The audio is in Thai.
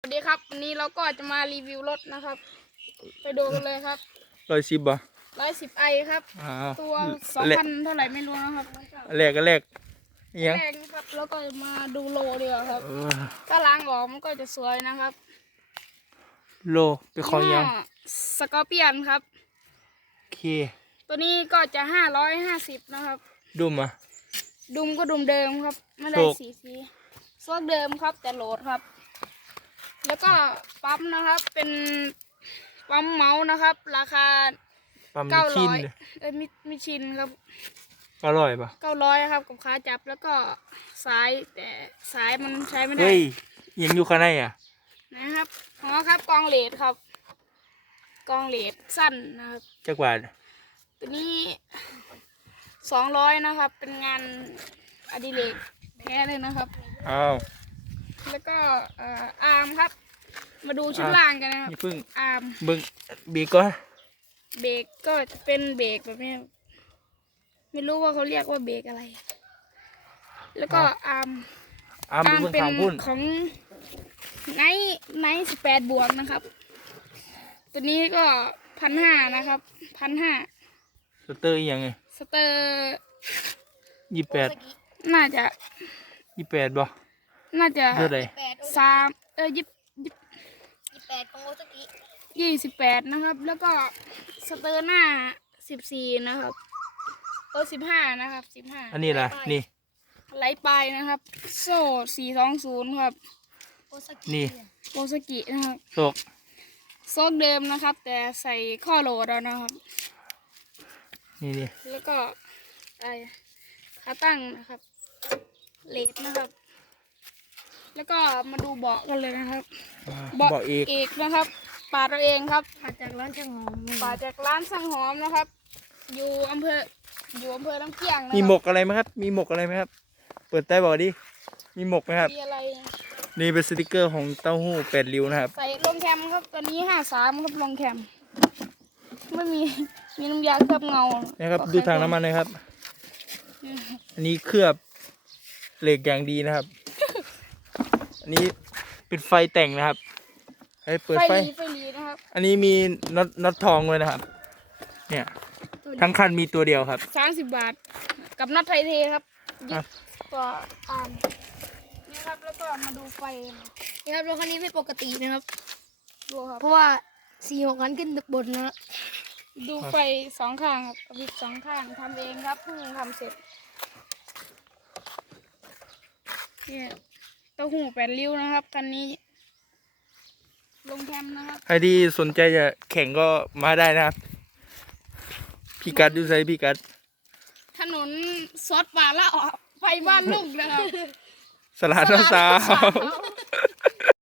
สวัสดีครับวันนี้เราก็จะมารีวิวรถนะครับ ไปดูกันเลยครับร้อยสิบบ่ร้อยสิบไอครับอ้าวตัวสองแรกพันเท่าไหร่ไม่รู้นะครับแรกก็แรกอิหยังแรกนะครับแล้วก็มาดูโลดีกว่าครับ เออถ้าล้างออกมันก็จะสวยนะครับโลไปคอยยังสกอร์เปียนครับ โอเค ตัวนี้ก็จะห้าร้อยห้าสิบนะครับ ดุมอะ ดุมก็ดุมเดิมครับ ไม่ได้โชค สีสีโซกเดิมครับแต่โหลดครับ แล้วก็ปั๊มนะครับ เป็นปั๊มเมาส์นะครับ ราคาปั๊มมิเก้าชิร้นอยเอ้ยมิมิชินครับอร่อยปะเก้าร้อยครับกับขาจับแล้วก็สายแต่สายมันใช้ไม่ได้เฮ้ยอิหยังอยู่ข้างในอะ นะครับอ๋อครับกองเลดครับ กองเลดสั้นนะครับ จักบาทตัวนี้สองร้อยนะครับ เป็นงานอดิเรกแท้เลยนะครับ อ้าว แล้วก็เอ่ออาร์มครับ มาดูชุดอะล่างกันนะครับ นี่เพิ่งอาร์มเบิ่งบีก่อนเบรกก็จะเป็นเบรกแบบนี้ครับไม่รู้ว่าเขาเรียกว่าเบรกอะไร แล้วก็อาร์มอ้ามอาร์มเบิ่งเป็นทางพุ่นของไนไนสิบแปดบวกนะครับ ตัวนี้ก็พันห้านะครับพันห้าสเตอร์อิหยังไงสเตอร์ยี่แปดน่าจะยี่แปดบ่ น่าจะเท่าไหร่แปดสามเออยี่ยี่ยี่แปดของโอซากิยี่สิบแปดนะครับ แล้วก็สเตอร์หน้าสิบสี่นะครับเออสิบห้านะครับสิบห้าอันนี้ล่ะนี่ไลท์ปลายนะครับ โซ่สี่สองศูนย์ครับโอซากินี่โอซากินะครับโศกโซกเดิมนะครับ แต่ใส่ข้อโหลดแล้วนะครับ นี่นี่แล้วก็อะไรขาตั้งนะครับเลดนะครับ แล้วก็มาดูเบาะกันเลยนะครับอ่าเบาะบอกอีกเอกนะครับปาดเราเองครับมาจากร้านช่างหอมปาดจากร้านสังหอมนะครับ อยู่อำเภออยู่อำเภอลำเกียงนะครับมีหมกอะไรไหมครับ มีหมกอะไรไหมครับ เปิดใต้บอกดิมีหมกไหมครับมีอะไรนี่เป็นสติกเกอร์ของเต้าหู้แปดริ้วนะครับใส่ลงแคมครับตัวนี้ห้าสามครับลงแคมไม่มีมีน้ำยาเคลือบเงานะครับก็ดูทางน้ำมันนะครับ อันนี้เคลือบเหล็กอย่างดีนะครับอั นนี้เป็นไฟแต่งนะครับให้เปิดไฟ ไฟหลีไฟหลีนะครับอันนี้มีน็อตน็อตทองเลยนะครับ เนี่ย ทั้งคันมีตัวเดียวครับ สามสิบบาท กับน็อตไทยเทครับครับก็อ่านนี่ครับแล้วก็มาดูไฟนี่ครับรถคันนี้ไม่ปกตินะครับ ดูครับเพราะว่าสี่หกคันขึ้นบนนะดูไฟสองข้างครับกระพริบสองข้างทำเองครับเพิ่งทำเสร็จเนี่ย เต้าหู้แปดริ้วนะครับคันนี้ ลงแคมนะครับใครที่สนใจจะแข่งก็มาได้นะครับ พี่กัดดูไซพี่กัด ถนนซอดป่าละออกไปบ้านลูกนะครับ สลาดน้ำสาวสลดน้ำสาว